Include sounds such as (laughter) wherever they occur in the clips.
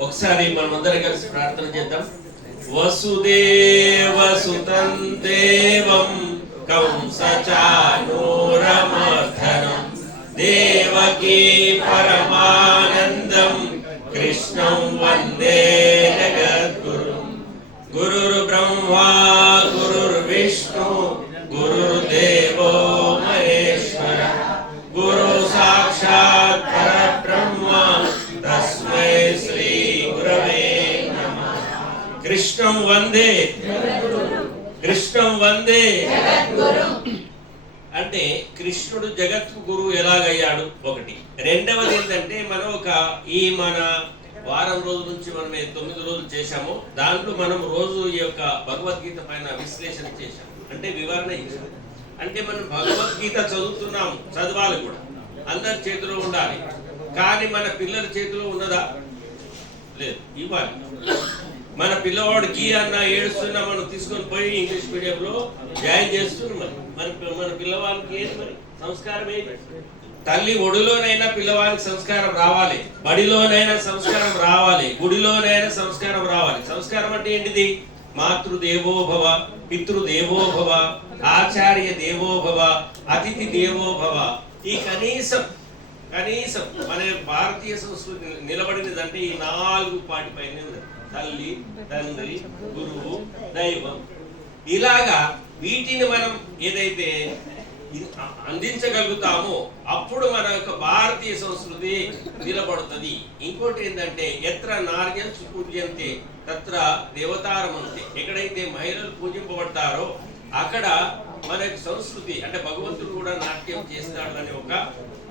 ఒకసారి మనమందరం కలిసి ప్రార్థన చేద్దాం. వసుదేవ సుతం దేవం కంసచానూరమర్ధనం దేవకీ పరమానందం. కృష్ణం వందే జగద్గురు. గురుర్బ్రహ్మా వందే. కృష్ణం వందే. అంటే కృష్ణుడు జగత్తు గురువు ఎలాగయ్యాడు? ఒకటి. రెండవది ఏంటంటే మనం ఒక ఈ మన వారం రోజుల నుంచి మనం తొమ్మిది రోజులు చేశామో. దాంట్లో మనం రోజు ఈ యొక్క భగవద్గీత పైన విశ్లేషణ చేశాం. అంటే వివరణ ఇచ్చాం. అంటే మనం భగవద్గీత చదువుతున్నాము చదవాలి కూడా. అందరి చేతిలో ఉండాలి. కానీ మన పిల్లల చేతిలో ఉన్నదా? లేదు. ఇవ్వాలి. మన పిల్లవాడికి అన్న ఏడుస్తున్నా మనం తీసుకొని పోయి ఇంగ్లీష్ మీడియంలో జాయిన్ చేస్తున్నాం మరి. మన మన పిల్లవాడికి ఏది మరి? సంస్కారం ఏంటి తల్లి ఒడిలోనైనా పిల్లవాడికి సంస్కారం రావాలి. బడిలోనైనా సంస్కారం రావాలి. గుడిలోనైనా సంస్కారం రావాలి. సంస్కారం అంటే ఏంటిది? మాతృదేవోభవ పితృదేవోభవ ఆచార్య దేవోభవ అతిథి దేవోభవ. ఈ కనీసం కనీసం మన భారతీయ సంస్కృతి నిలబడినదంటే ఈ నాలుగు పాటి పైన తల్లి తండ్రి గురువు దైవం. ఇలాగా వీటిని మనం ఏదైతే అందించగలుగుతామో అప్పుడు మన యొక్క భారతీయ సంస్కృతి నిలబడుతుంది. ఇంకోటి ఏంటంటే ఎత్ర నార్యం పూజ్యంతే తత్ర దేవతారమంతే. ఎక్కడైతే మహిళలు పూజింపబడతారో అక్కడ మన సంస్కృతి అంటే భగవంతుడు కూడా నాట్యం చేస్తాడు అనే ఒక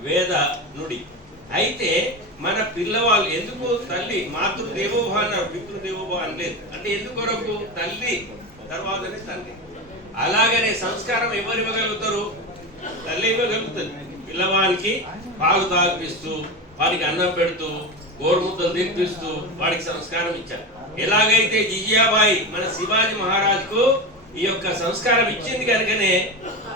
వేద నుడి. అయితే మన పిల్లవాళ్ళు ఎందుకు తల్లి మాతృదేవోభవ అన్నారు పితృదేవోభవ అనలేదు. అంటే ఎందుకొరకు? తల్లి తర్వాతనే తల్లి. అలాగనే సంస్కారం ఎవరు ఇవ్వగలుగుతారు? తల్లి ఇవ్వగలుగుతుంది. పిల్లవానికి పాలు తాగిపిస్తూ వాడికి అన్నం పెడుతూ గోరుముద్దలు తినిపిస్తూ వాడికి సంస్కారం ఇచ్చారు. ఎలాగైతే జిజియాబాయి మన శివాజీ మహారాజుకు ఈ యొక్క సంస్కారం ఇచ్చింది కనుకనే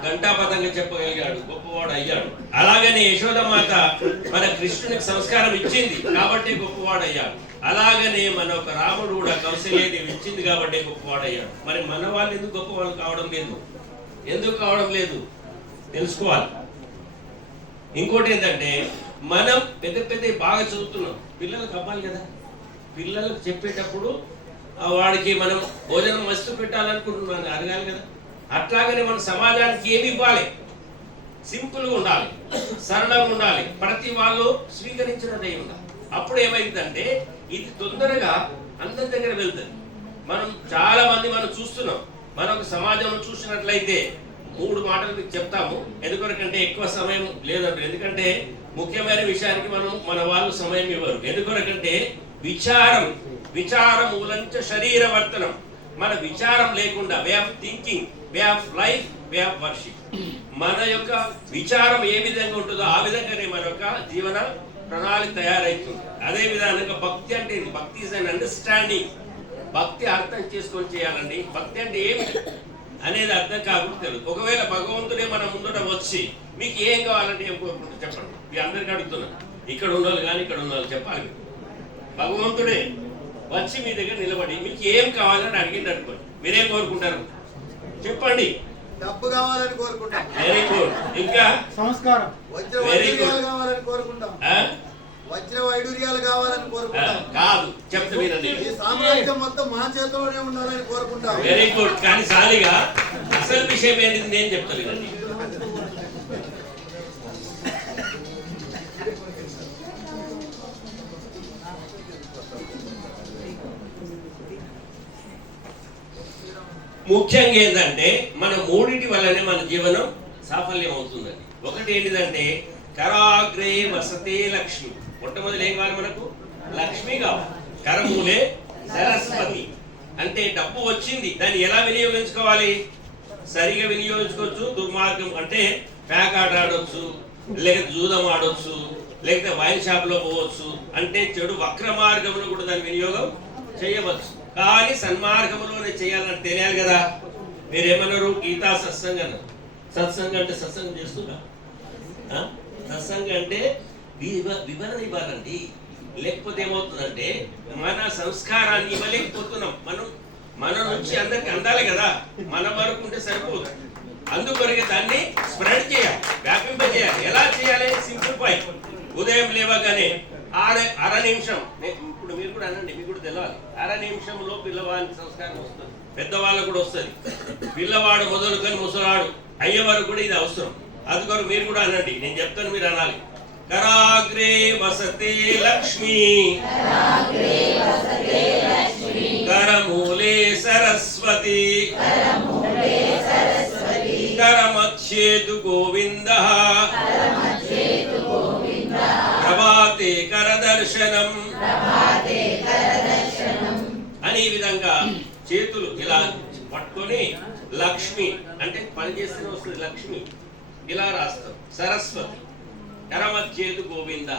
ఘంటాపథంగా చెప్పగలిగాడు గొప్పవాడు అయ్యాడు. అలాగనే యశోదమాత మన కృష్ణునికి సంస్కారం ఇచ్చింది కాబట్టి గొప్పవాడు అయ్యాడు. అలాగనే మన ఒక రాముడు కూడా కౌశల్యదేవి ఇచ్చింది కాబట్టి గొప్పవాడు అయ్యాడు. మరి మన వాళ్ళు ఎందుకు గొప్పవాళ్ళు కావడం లేదు? ఎందుకు కావడం లేదు? తెలుసుకోవాలి. ఇంకోటి ఏంటంటే మనం పెద్ద పెద్ద బాగా చదువుతున్నాం. పిల్లలకు అవ్వాలి కదా? పిల్లలకు చెప్పేటప్పుడు ఆ వాడికి మనం భోజనం వస్తు పెట్టాలనుకుంటున్నాను అడగాలి కదా? అట్లాగనే మన సమాజానికి ఏమి ఇవ్వాలి? సింపుల్గా ఉండాలి. సరళంగా ఉండాలి. ప్రతి వాళ్ళు స్వీకరించినదే ఉండాలి. అప్పుడు ఏమైందంటే ఇది తొందరగా అందరి దగ్గర వెళ్తుంది. మనం చాలా మంది మనం చూస్తున్నాం. మనం ఒక సమాజంలో చూసినట్లయితే మూడు మాటలు మీకు చెప్తాము. ఎందుకొరకంటే ఎక్కువ సమయం లేదంటారు ఎందుకంటే ముఖ్యమైన విషయానికి మనం మన వాళ్ళు సమయం ఇవ్వరు. ఎందుకొరకంటే విచారం విచారం మూలంచ శరీర వర్తనం. మన విచారం లేకుండా way of thinking way of life way of worship మన యొక్క విచారం ఏ విధంగా ఉంటుందో ఆ విధంగానే మన యొక్క జీవన ప్రణాళిక తయారవుతుంది అదే విధంగా భక్తి అంటే భక్తి ఇస్ అన్ అండర్స్టాండింగ్ భక్తి అర్థం చేసుకొని చేయాలండి. భక్తి అంటే ఏమిటి అనేది అర్థం కాకుండా తెలియదు. ఒకవేళ భగవంతుడే మన ముందట వచ్చి మీకు ఏం కావాలంటే ఏం చెప్పండి. మీ అందరికి అడుగుతున్నాను ఇక్కడ ఉండాలి కానీ ఇక్కడ ఉండాలి చెప్పాలి. భగవంతుడే వచ్చి మీ దగ్గర నిలబడి మీకు ఏం కావాలని అడిగింది అనుకోండి మీరేం కోరుకుంటారు? చెప్పండి. డబ్బు కావాలని కోరుకుంటాం. వెరీ గుడ్ ఇంకా? సంస్కారం. వజ్ర. వైడూర్యాలు కావాలని కోరుకుంటాం. ఆ? వజ్ర వైడూర్యాలు కావాలని కోరుకుంటాం. కాదు. చెప్తా వినండి. ఈ సామ్రాజ్యం మొత్తం మా చేతిలోనే ఉండాలని కోరుకుంటాం. వెరీ గుడ్ కానీ సాలిగా అసలు విషయం ఏంటిది నేను చెప్తా వినండి. ముఖ్యంగా ఏంటంటే మన మూడింటి వల్లనే మన జీవనం సాఫల్యం అవుతుందండి. ఒకటి ఏంటిదంటే కరాగ్రే వసతే లక్ష్మి. మొట్టమొదటి ఏం కావాలి మనకు? లక్ష్మి కావాలి. కరమూలే సరస్వతి. అంటే డబ్బు వచ్చింది దాన్ని ఎలా వినియోగించుకోవాలి? సరిగా వినియోగించుకోవచ్చు దుర్మార్గం. అంటే ప్యాక్ ఆట ఆడవచ్చు లేకపోతే జూదం ఆడవచ్చు లేకపోతే వైన్ షాప్లో పోవచ్చు. అంటే చెడు వక్ర మార్గంలో కూడా దాని వినియోగం చేయవచ్చు. కానీ సన్మార్గంలోనే చేయాలని తెలియాలి కదా. మీరేమన్నారు? గీతా సత్సంగం అన్నారు. సత్సంగం అంటే సత్సంగం చేస్తున్నా? ఆ? సత్సంగం అంటే వివరణ ఇవ్వాలండి. లేకపోతే ఏమవుతుందంటే మన సంస్కారాన్ని ఇవ్వలేకపోతున్నాం. మనం మన నుంచి అందరికి అందాలి కదా. మన వరకు ఉంటే సరిపోదు. అందుకొరకే దాన్ని స్ప్రెడ్ చేయాలి వ్యాపింపజేయాలి. ఎలా చేయాలి? సింపుల్ పాయింట్ ఉదయం లేవగానే అర అర నిమిషం. కూడా అనండి మీకు కూడా తెలవాలి. అర నిమిషంలో పిల్లవాడికి సంస్కారం వస్తుంది. పెద్దవాళ్ళకు కూడా వస్తుంది. పిల్లవాడు మొదలుకొని ముసలాడు అయ్యే వరకు కూడా ఇది అవసరం. అందుకొరకు మీరు కూడా అనండి. నేను చెప్తాను మీరు అనాలి. కరాగ్రే వసతే లక్ష్మి. కరమూలే సరస్వతి. కరమచ్చేతు గోవింద. కరదర్శనం అని ఈ విధంగా చేతులు ఇలా పట్టుకొని లక్ష్మి అంటే పని వస్తుంది లక్ష్మి ఇలా రాస్తాం. సరస్వతి కరమచ్చేతు గోవింద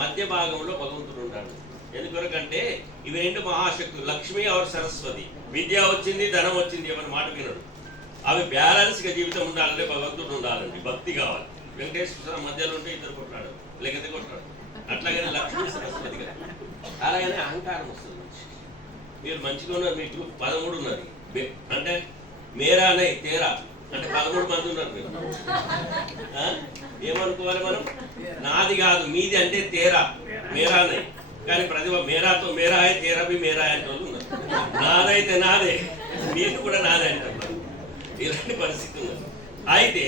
మధ్య భాగంలో భగవంతుడు ఉంటాడు. ఎందుకొరకంటే ఇవి రెండు మహాశక్తులు లక్ష్మి ఆర్ సరస్వతి. విద్య వచ్చింది ధనం వచ్చింది ఏమని మాట వినడు. అవి బ్యాలెన్స్గా జీవితం ఉండాలంటే భగవంతుడు ఉండాలండి భక్తి కావాలి. వెంకటేశ్వర మధ్యలో ఉంటే ఇద్దరు కొట్టాడు లేకపోతే కొట్టాడు అట్లాగనే లక్ష్మీ సరస్వతి గారు. అలాగనే అహంకారం వస్తుంది మనిషికి. మీరు మంచిగా ఉన్నారు మీకు పదమూడు ఉన్నది. అంటే అంటే మేరానే తేరా. అంటే పదమూడు మంది ఉన్నారు మీరు. ఏమనుకోవాలి మనం? నాది కాదు మీది అంటే తేరా. మేరానే కానీ ప్రతి మేరాతో మేరా హై తేరా బి మేరా అంటే వాళ్ళు ఉన్నారు. నాదైతే నాదే. మీరు కూడా నాదే అంటారు ఇలాంటి పరిస్థితి ఉన్నది. అయితే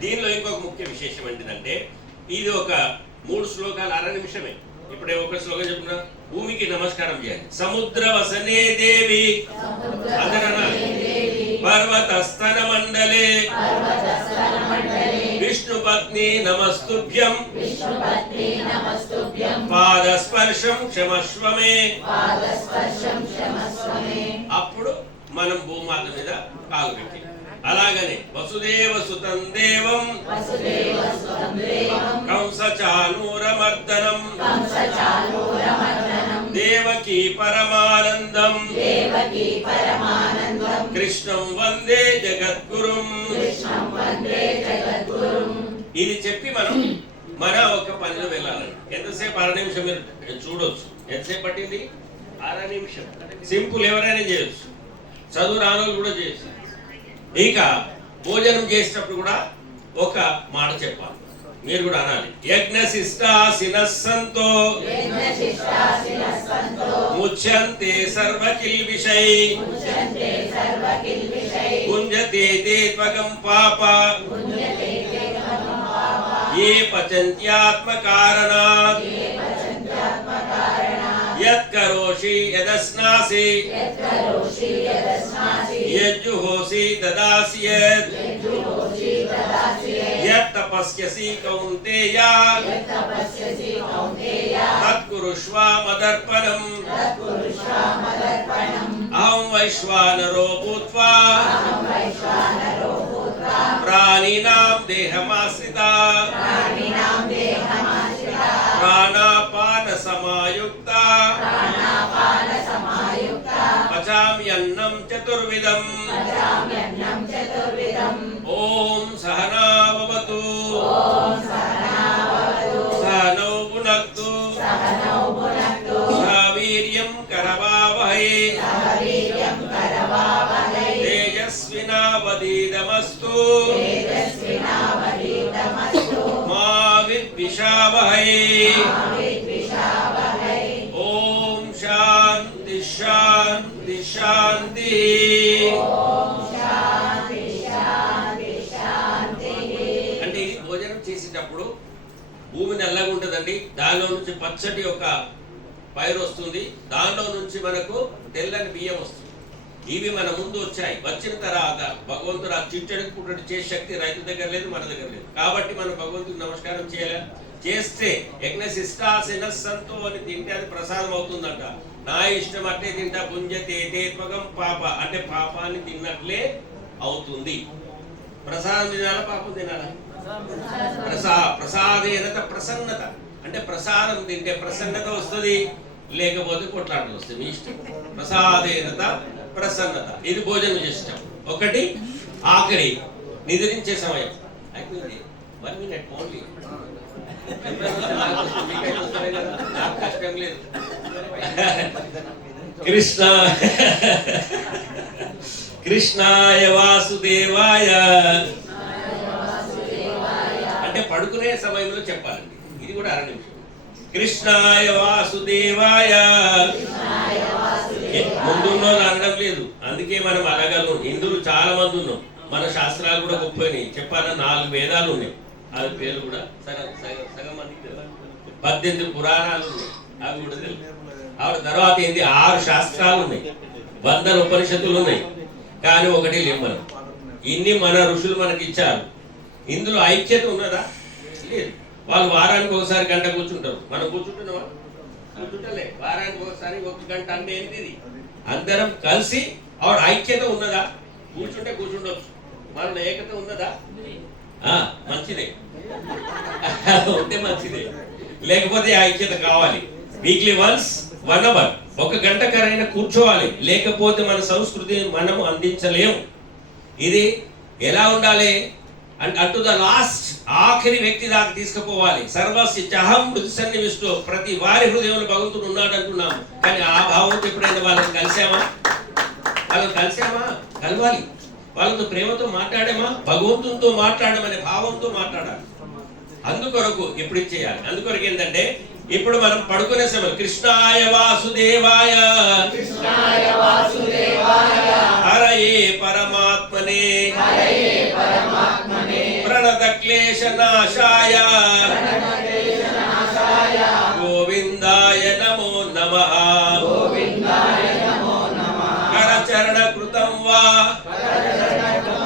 దీనిలో ఇంకొక ముఖ్య విశేషం ఏంటిదంటే ఇది ఒక మూడు శ్లోకాలు అర నిమిషమే. ఇప్పుడే ఒక శ్లోకం చెప్పుకున్నా. భూమికి నమస్కారం చేయాలి. సముద్ర వసనే దేవి. అందరనాలి పర్వతస్తన మండలే విష్ణు పత్ని నమస్తుభ్యం విష్ణుపత్ని నమస్తుభ్యం. పాదస్పర్శం క్షమస్వమే. పాదస్పర్శం క్షమస్వమే అప్పుడు మనం భూమాత మీద కాలు పెట్టి అలాగనే వసుదేవ సుతం దేవం. వసుదేవ సుతం దేవం. కంస చానూరమర్దనం దేవకీ పరమానందం. దేవకీ పరమానందం. కృష్ణం వందే జగద్గురుం. కృష్ణం వందే జగద్గురుం. ఇది చెప్పి మనం మన ఒక పనిలో వెళ్ళాలండి ఎంతసేపు? అర నిమిషం మీరు చూడొచ్చు. ఎంతసేపు పట్టింది? అర నిమిషం. సింపుల్ ఎవరైనా చేయొచ్చు. చదువు రానోళ్ళు కూడా చేయొచ్చు. ఇక భోజనం చేసేటప్పుడు కూడా ఒక మాట చెప్పాలి. మీరు కూడా అనాలి. యజ్ఞ శిష్టాసినస్సంతో యజ్ఞశిష్టాశినస్సంతో. ముచ్యంతే ముచ్యంతే సర్వకిల్విషై పుంజతే తే త్వగం పాప. ఏ ఏ పచంత్యాత్మకారణాత్. యత్కరోషి యదస్నాసి. యత్కరోషి యదస్నాసి. యజ్జుహోసి దదాసి యత్. యజ్జుహోషి తదాసి యత్తపస్యసి కౌంతేయ. యత్తపస్యసి కౌంతేయ. తత్కురుష్వ మదర్పణం. అహం వైశ్వానరో భూత్వా. అహం వైశ్వానరో భూత్వా. ప్రాణినాం దేహమాశ్రిత. ప్రాణినాం దేహమాశ్రిత. ప్రాణాపాన పచామ్యన్నం చతుర్విధం పచామ్యన్నం చతుర్విధం ఓం సహనావతు ఓం సహనావతు సహనౌ భునక్తు సహనౌ భునక్తు సహ వీర్యం కరవావహై సహ వీర్యం కరవావహై తేజస్వినావధీతమస్తు మా విద్విషావహై మా తెల్లగా ఉంటుందండి. దానిలో నుంచి పచ్చటి ఒక పైరు వస్తుంది. దానిలో నుంచి మనకు తెల్లని బియ్యం వస్తుంది. ఇవి మన ముందు వచ్చాయి. వచ్చిన తర్వాత భగవంతుడు ఆ చిట్టడికి చేసే శక్తి రైతు దగ్గర లేదు మన దగ్గర లేదు. కాబట్టి మనం భగవంతుడికి నమస్కారం చేయాలి? చేస్తే యజ్ఞ సంతో అని తింటే అది ప్రసాదం అవుతుందంట. నా ఇష్టం అట్టే తింటా పుంజతే తేత్వగం పాప. అంటే పాపాన్ని తిన్నట్లే అవుతుంది. ప్రసాదం తినాలా పాపం తినాలా? ప్రసా ప్రసాదేనత ప్రసన్నత. అంటే ప్రసాదం తింటే ప్రసన్నత వస్తుంది లేకపోతే కొట్లాటలు వస్తాయి మీ ఇష్టం. ప్రసాదేనత ప్రసన్నత. ఇది భోజనం చేస్తాం ఒకటి ఆఖరి నిద్రించే సమయం. అయిపోయింది వన్ మినిట్ ఓన్లీ కష్టం లేదు కృష్ణ కృష్ణాయ వాసుదేవాయ పడుకునే సమయంలో చెప్పాలండి. ఇది కూడా అర నిమిషం. కృష్ణాయ వాసుదేవాయ. ఏ, ముందున్నోళ్ళు అనడం లేదు. అందుకే మనం అనగలం హిందువులు చాలా మంది ఉన్నాం మన శాస్త్రాలు కూడా గొప్పని చెప్పాలని నాలుగు వేదాలు ఉన్నాయి. అది పేర్లు కూడా సగం సగం సగం మందికి తెలియదు. పద్దెనిమిది పురాణాలు ఉన్నాయి. అవి కూడా తెలియదు ఆవిడ తర్వాత ఏంది? ఆరు శాస్త్రాలు ఉన్నాయి. వందల ఉపనిషత్తులు ఉన్నాయి. కానీ ఒకటి లేవు మనం ఇన్ని మన ఋషులు మనకి ఇచ్చారు. ఇందులో ఐక్యత ఉన్నదా? లేదు. వాళ్ళు వారానికి ఒకసారి గంట కూర్చుంటారు. మనం కూర్చుంటున్నామా? కూర్చుంటలే. వారానికి ఒకసారి ఒక గంట అంటే ఏంటిది అందరం కలిసి ఆవిడ ఐక్యత ఉన్నదా? కూర్చుంటే కూర్చుండొచ్చు. మనలో ఏకత ఉన్నదా? ఆ, మంచిదే. (laughs) ఉంటే మంచిదే. లేకపోతే ఐక్యత కావాలి. వీక్లీ వన్స్ వన్ అవర్ ఒక గంట కరైనా కూర్చోవాలి. లేకపోతే మన సంస్కృతిని మనము అందించలేము. ఇది ఎలా ఉండాలి? అండ్ అటు ద లాస్ట్ ఆఖరి వ్యక్తి దాకా తీసుకుపోవాలి. సర్వస్య చహం మృతి సన్నివిస్తూ ప్రతి వారి హృదయంలో భగవంతుడు ఉన్నాడు అంటున్నాము కానీ ఆ భావంతో ఎప్పుడైనా వాళ్ళని కలిసామా వాళ్ళని కలిసామా కలవాలి. వాళ్ళతో ప్రేమతో మాట్లాడామా? భగవంతునితో మాట్లాడమనే భావంతో మాట్లాడాలి. అందుకొరకు ఎప్పుడు చేయాలి? అందుకొరకు ఏంటంటే ఇప్పుడు మనం పడుకునే సమయం. కృష్ణాయ వాసుదేవాయ. కృష్ణాయ వాసుదేవాయ. హరయే పరమాత్మనే. హరయే పరమాత్మనే ప్రణత క్లేశ నాశాయ ప్రణతేశనాశాయ గోవిందాయ నమో నమః గోవిందాయ నమో నమః కరచరణ కృతం వా కరచరణకృతం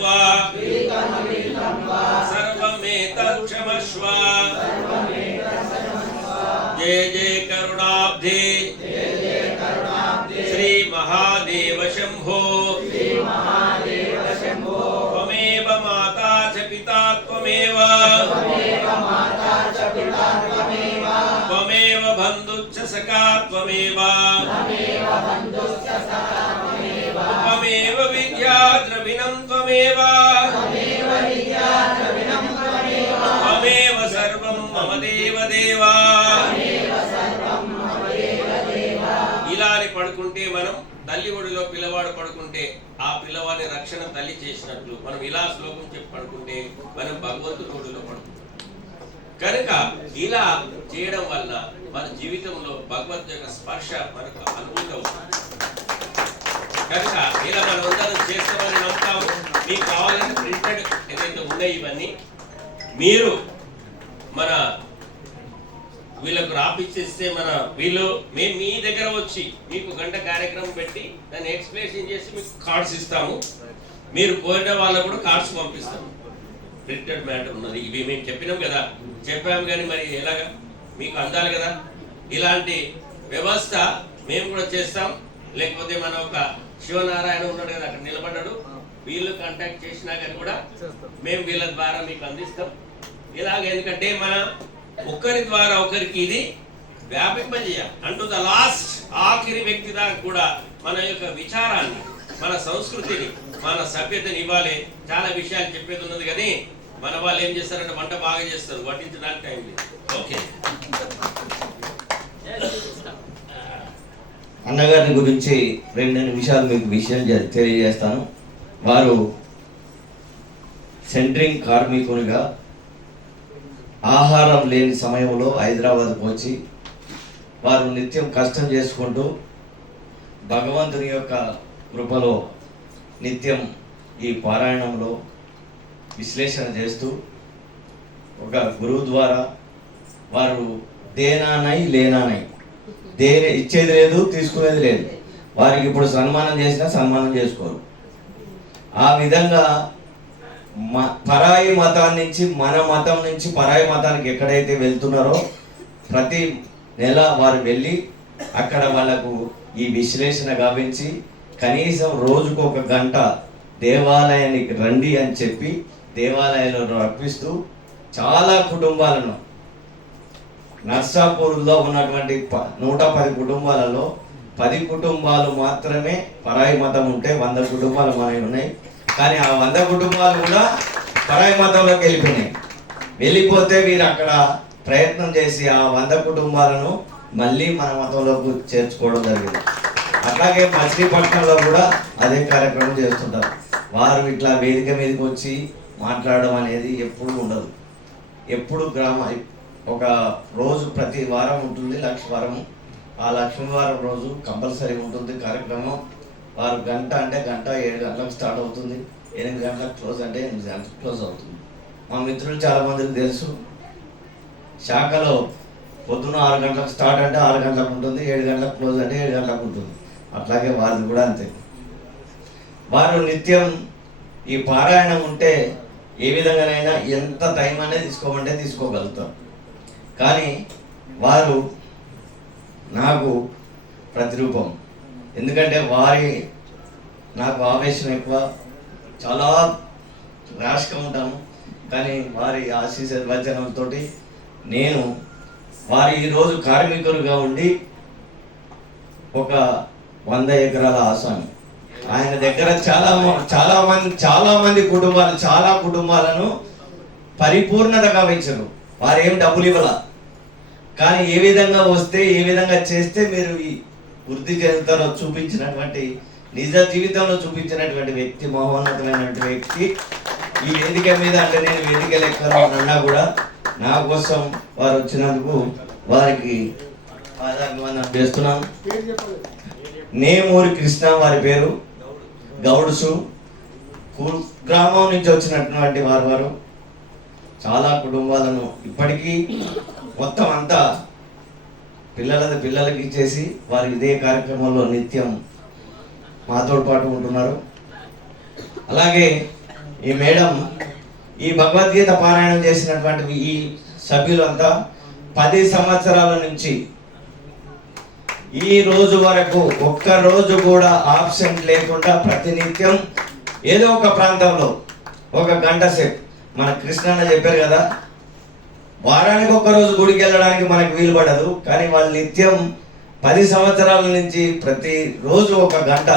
వా जय जय करुणाब्धे। श्री महादेव शंभो। त्वमेव माता च पिता त्वमेव। त्वमेव बन्धुश्च सखा त्वमेव। त्वमेव त्वमेव। त्वमेव सर्वं मम పడుకుంటే మనం తల్లి ఒడిలో పిల్లవాడు పడుకుంటే ఆ పిల్లవాడి రక్షణ తల్లి చేసినట్లు. మనం ఇలా శ్లోకం చెప్పి పడుకుంటే మనం భగవంతుడి ఒడిలో పడుకుంటాం. కనుక ఇలా చేయడం వల్ల మన జీవితంలో భగవంతు యొక్క స్పర్శ మనకు అనుభూతి అవుతుంది కనుక ఇలా మనం అందరం చేస్తామని నమ్ముతాము. మీకు కావాలంటే ప్రింటెడ్ ఏదైతే ఉన్నాయి ఇవన్నీ మీరు మన వీళ్ళకు రాపిచ్చేస్తే మన వీళ్ళు మేము మీ దగ్గర వచ్చి మీకు గంట కార్యక్రమం పెట్టి దాన్ని ఎక్స్ప్లెనేషన్ చేసి మీకు కార్డ్స్ ఇస్తాము. మీరు కోరిన వాళ్ళకు కూడా కార్డ్స్ పంపిస్తాము ప్రింటెడ్ మ్యాటర్ ఉన్నది. ఇవి మేము చెప్పినాం కదా. చెప్పాము కానీ మరి ఎలాగా? మీకు అందాలి కదా? ఇలాంటి వ్యవస్థ మేము కూడా చేస్తాం. లేకపోతే మన ఒక శివనారాయణ ఉన్నాడు కదా అక్కడ నిలబడ్డాడు. వీళ్ళు కాంటాక్ట్ చేసినా కానీ కూడా మేము వీళ్ళ ద్వారా మీకు అందిస్తాం. ఇలాగ ఎందుకంటే మన ఒకరి ద్వారా ఒకరికి ఇది వ్యాపింపజేయాలి. అంటూ ద లాస్ట్ ఆఖరి వ్యక్తి దాకా కూడా మన యొక్క విచారాన్ని మన సంస్కృతిని మన సభ్యతని ఇవ్వాలి. చాలా విషయాలు చెప్పేది ఉన్నది కానీ మన వాళ్ళు ఏం చేస్తారంటే వంట బాగా చేస్తారు. వడ్డించడానికి టైం లేదు. ఓకే. అన్నగారిని గురించి రెండు నిమిషాలు మీకు విషయం తెలియజేస్తాను. వారు సెంట్రింగ్ కార్మికునిగా ఆహారం లేని సమయంలో హైదరాబాద్కు వచ్చి వారు నిత్యం కష్టం చేసుకుంటూ భగవంతుని యొక్క కృపలో నిత్యం ఈ పారాయణంలో విశ్లేషణ చేస్తూ ఒక గురువు ద్వారా వారు దేనానై లేనానై. దేని ఇచ్చేది లేదు తీసుకునేది లేదు. వారికి ఇప్పుడు సన్మానం చేసినా సన్మానం చేసుకోరు. ఆ విధంగా పరాయి మతాన్ని నుంచి మన మతం నుంచి పరాయి మతానికి ఎక్కడైతే వెళ్తున్నారో ప్రతి నెల వారు వెళ్ళి అక్కడ వాళ్ళకు ఈ విశ్లేషణ గావించి కనీసం రోజుకు ఒక గంట దేవాలయానికి రండి అని చెప్పి దేవాలయంలో రప్పిస్తూ చాలా కుటుంబాలను నర్సాపూర్లో ఉన్నటువంటి ప- నూట పది కుటుంబాలలో పది కుటుంబాలు మాత్రమే పరాయి మతం ఉంటే వంద కుటుంబాలు మనవి ఉన్నాయి. కానీ ఆ వంద కుటుంబాలు కూడా పరాయి మతంలోకి వెళ్ళిపోయినాయి. వెళ్ళిపోతే వీరు అక్కడ ప్రయత్నం చేసి ఆ వంద కుటుంబాలను మళ్ళీ మన మతంలోకి చేర్చుకోవడం జరిగింది. అట్లాగే మచిలీపట్నంలో కూడా అదే కార్యక్రమం చేస్తుంటారు. వారు ఇట్లా వేదిక మీదకి వచ్చి మాట్లాడడం అనేది ఎప్పుడు ఉండదు. ఎప్పుడు గ్రామ ఒక రోజు ప్రతి వారం ఉంటుంది లక్ష వారం ఆ లక్ష్మీ వారం రోజు కంపల్సరీ ఉంటుంది కార్యక్రమం. వారు గంట అంటే గంట ఏడు గంటలకు స్టార్ట్ అవుతుంది. ఎనిమిది గంటలకు క్లోజ్ అంటే ఎనిమిది గంటలకు క్లోజ్ అవుతుంది. మా మిత్రులు చాలా మందికి తెలుసు. శాఖలో పొద్దున్న ఆరు గంటలకు స్టార్ట్ అంటే ఆరు గంటలకు ఉంటుంది ఏడు గంటలకు క్లోజ్ అంటే ఏడు గంటలకు ఉంటుంది. అట్లాగే వారిది కూడా అంతే. వారు నిత్యం ఈ పారాయణం ఉంటే ఏ విధంగానైనా ఎంత టైం అనేది తీసుకోమంటే తీసుకోగలుగుతారు. కానీ వారు నాకు ప్రతిరూపం. ఎందుకంటే వారి నాకు ఆవేశం ఎక్కువ. చాలా ర్యాష్గా ఉంటాను. కానీ వారి ఆశీర్వచనంతో నేను వారి ఈరోజు కార్మికులుగా ఉండి ఒక వంద ఎకరాల ఆసామి ఆయన దగ్గర చాలా చాలా మంది చాలా మంది కుటుంబాలు చాలా కుటుంబాలను పరిపూర్ణత గావించరు వారు ఏం డబ్బులు ఇవ్వాల. కానీ ఏ విధంగా వస్తే ఏ విధంగా చేస్తే మీరు వృద్ధి చెందుతారో చూపించినటువంటి నిజ జీవితంలో చూపించినటువంటి వ్యక్తి మహోన్నతమైనటువంటి వ్యక్తి. ఈ వేదిక మీద అంటే నేను వేదిక లెక్కలో అన్నా కూడా నా కోసం వారు వచ్చినందుకు వారికి పాదాభివందనం చేస్తున్నాను. నేమూరి కృష్ణ వారి పేరు గౌడుసు. గ్రామం నుంచి వచ్చినటువంటి వారు వారు. చాలా కుటుంబాలను ఇప్పటికీ మొత్తం అంతా పిల్లలది పిల్లలకి ఇచ్చేసి వారు ఇదే కార్యక్రమంలో నిత్యం మాతో పాటు ఉంటున్నారు. అలాగే ఈ మేడం ఈ భగవద్గీత పారాయణం చేసినటువంటి ఈ సభ్యులంతా పది సంవత్సరాల నుంచి ఈ రోజు వరకు ఒక్క రోజు కూడా ఆబ్సెంట్ లేకుండా ప్రతినిత్యం ఏదో ఒక ప్రాంతంలో ఒక గంట సేపు. మన కృష్ణ చెప్పారు కదా వారానికి ఒక్కరోజు గుడికి వెళ్ళడానికి మనకు వీలు పడదు. కానీ వాళ్ళు నిత్యం పది సంవత్సరాల నుంచి ప్రతి రోజు ఒక గంట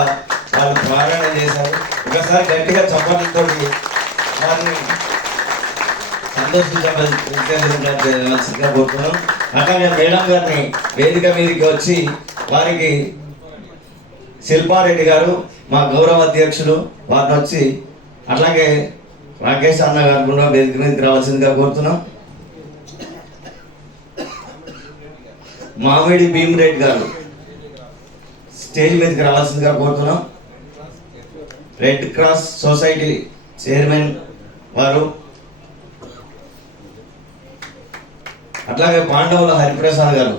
వాళ్ళు పారాయణ చేశారు. ఒకసారి గట్టిగా చప్పట్లతో వారిని సంతోషించవలసిందిగా కోరుతున్నాం. అట్లాగే మేడం గారిని వేదిక మీదకి వచ్చి వారికి శిల్పారెడ్డి గారు మా గౌరవ అధ్యక్షులు వారిని వచ్చి అట్లాగే రాకేష్ అన్న గారు కూడా వేదిక మీదకి రావాల్సిందిగా కోరుతున్నాం. మామిడి భీమరెడ్డి గారు. స్టేజ్ మీదకి రావాల్సిందిగా కోరుతున్నాం. రెడ్ క్రాస్ సొసైటీ చైర్మన్ వారు. అట్లాగే పాండవుల హరిప్రసాద్ గారు.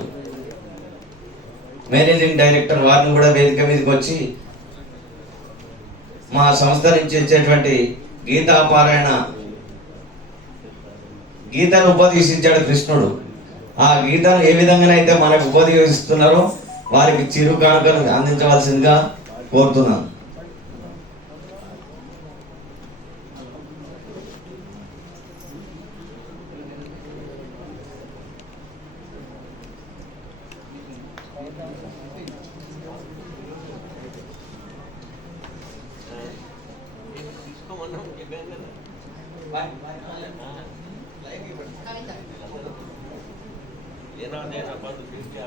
మేనేజింగ్ డైరెక్టర్ వారిని కూడా వేదిక మీదకి వచ్చి మా సంస్థ నుంచి ఇచ్చేటువంటి గీతా పారాయణ గీతను ఉపదేశించాడు కృష్ణుడు. ఆ గీతను ఏ విధంగానైతే మనకు ఉపదేశిస్తున్నారో వారికి చిరు కానుకలు అందించవలసిందిగా కోరుతున్నాను. కూడా నేను అబ్బాయి తీసుకు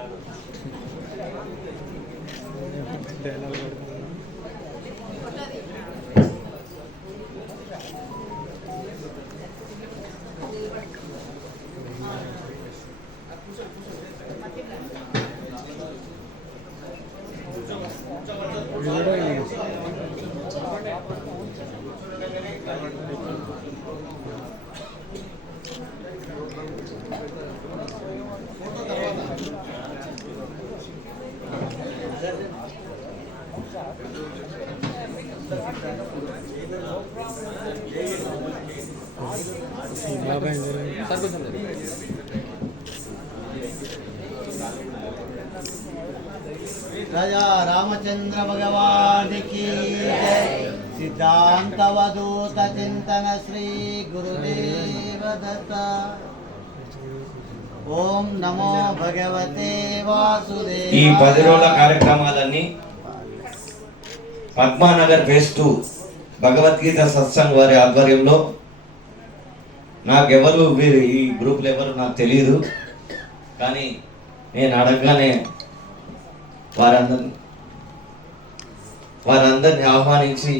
రాజా రామచంద్ర భగవానికి సిద్ధాంతవధూత చింతన శ్రీ గురుదేవదత్త ఓం నమో భగవతే వాసుదేవ ఈ పది రోజుల కార్యక్రమాలన్నీ పద్మానగర్ ఫేస్ టూ భగవద్గీత సత్సంగ్ వారి ఆధ్వర్యంలో నాకెవరు ఈ గ్రూప్లో ఎవరు నాకు తెలియదు కానీ నేను అడగగానే వారందరిని వారందరిని ఆహ్వానించి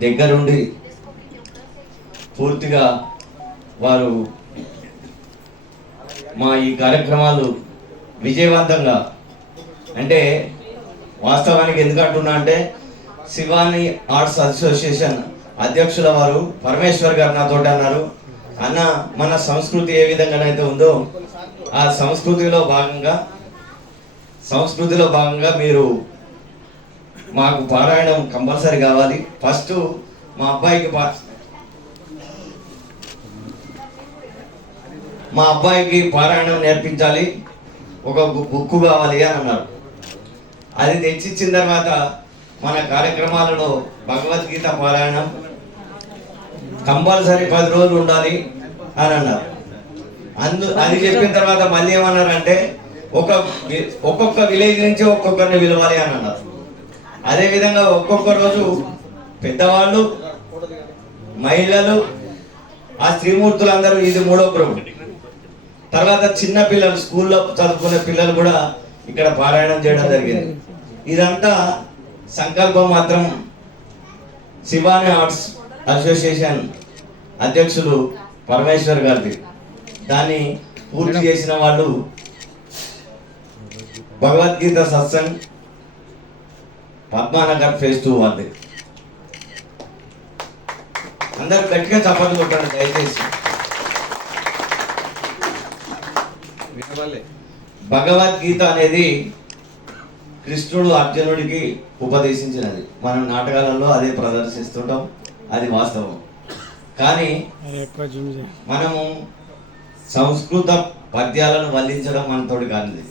దగ్గరుండి పూర్తిగా వారు మా ఈ కార్యక్రమాలు విజయవంతంగా అంటే వాస్తవానికి ఎందుకు అంటున్నా అంటే శివాని ఆర్ట్స్ అసోసియేషన్ అధ్యక్షుల వారు పరమేశ్వర్ గారు నాతో అన్నారు. అన్న మన సంస్కృతి ఏ విధంగానైతే ఉందో ఆ సంస్కృతిలో భాగంగా సంస్కృతిలో భాగంగా మీరు మాకు పారాయణం కంపల్సరీ కావాలి. ఫస్ట్ మా అబ్బాయికి పా మా అబ్బాయికి పారాయణం నేర్పించాలి. ఒక బు- బుక్ కావాలి అని అన్నారు. అది తెచ్చిచ్చిన తర్వాత మన కార్యక్రమాలలో భగవద్గీత పారాయణం కంపల్సరీ పది రోజులు ఉండాలి అని అన్నారు. అందు అది చెప్పిన తర్వాత మళ్ళీ ఏమన్నారంటే ఒక ఒక్కొక్క విలేజ్ నుంచి ఒక్కొక్కరిని పిలవాలి అని అన్నారు. అదేవిధంగా ఒక్కొక్క రోజు పెద్దవాళ్ళు మహిళలు ఆ స్త్రీమూర్తులందరూ ఇది మూడో గ్రూప్ తర్వాత చిన్న పిల్లలు స్కూల్లో చదువుకునే పిల్లలు కూడా ఇక్కడ పారాయణం చేయడం జరిగింది. ఇదంతా సంకల్పం మాత్రం శివాని ఆర్ట్స్ అసోసియేషన్ అధ్యక్షులు పరమేశ్వర్ గారిది. దాన్ని పూర్తి చేసిన వాళ్ళు భగవద్గీత సత్సంగ్ పద్మానగర్ ఫేస్ టూ వాళ్ళది అందరూ గట్టిగా చప్పట్లు కొట్టండి దయచేసి. భగవద్గీత అనేది కృష్ణుడు అర్జునుడికి ఉపదేశించినది. మనం నాటకాలలో అదే ప్రదర్శిస్తుంటాం. అది వాస్తవం. కానీ మనము సంస్కృత పద్యాలను వల్లించడం మనతోటి కానిది.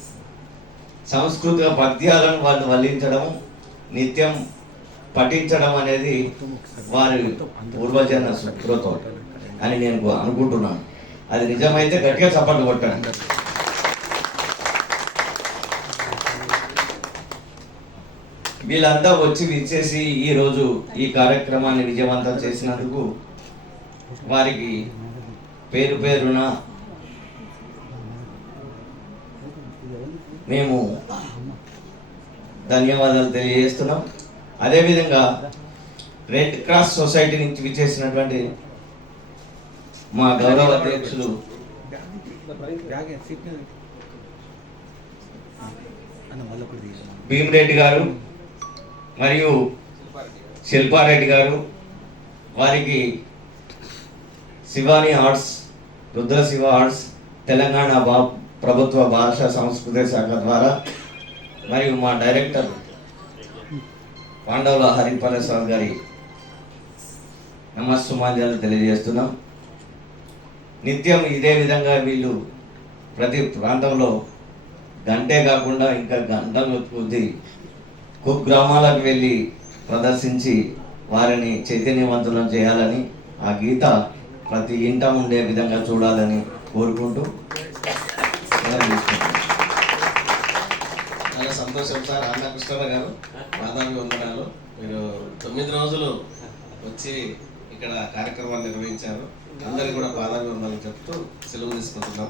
సంస్కృత పద్యాలను వాళ్ళు వల్లించడం నిత్యం పఠించడం అనేది వారి పూర్వజన సుకృతం అని నేను అనుకుంటున్నాను. అది నిజమైతే గట్టిగా చప్పట్లు కొట్టండి వీళ్ళంతా వచ్చి విచ్చేసి ఈరోజు ఈ కార్యక్రమాన్ని విజయవంతం చేసినందుకు వారికి పేరు పేరున మేము ధన్యవాదాలు తెలియజేస్తున్నాం. అదేవిధంగా రెడ్ క్రాస్ సొసైటీ నుంచి విచ్చేసినటువంటి మా గౌరవ అధ్యక్షులు భీమరెడ్డి గారు మరియు శిల్పారెడ్డి గారు వారికి శివాని ఆర్ట్స్ రుద్రశివ ఆర్ట్స్ తెలంగాణ బా ప్రభుత్వ భాషా సంస్కృతి శాఖ ద్వారా మరియు మా డైరెక్టర్ పాండవుల హరిపరస్వామి గారి నమస్సుమాన్యాలు తెలియజేస్తున్నాం. నిత్యం ఇదే విధంగా వీళ్ళు ప్రతి ప్రాంతంలో గంటే కాకుండా ఇంకా గంటలు కొద్ది కుగ్రామాలకు వెళ్ళి ప్రదర్శించి వారిని చైతన్యవంతులను చేయాలని ఆ గీత ప్రతి ఇంట ఉండే విధంగా చూడాలని కోరుకుంటూ చాలా సంతోషం సార్. రామకృష్ణ గారు మాధవి వందనాలు. మీరు తొమ్మిది రోజులు వచ్చి ఇక్కడ కార్యక్రమాన్ని నిర్వహించారు. అందరికీ కూడా పాదాభి వందనాలు చెప్తూ సెలవు తీసుకుంటున్నాం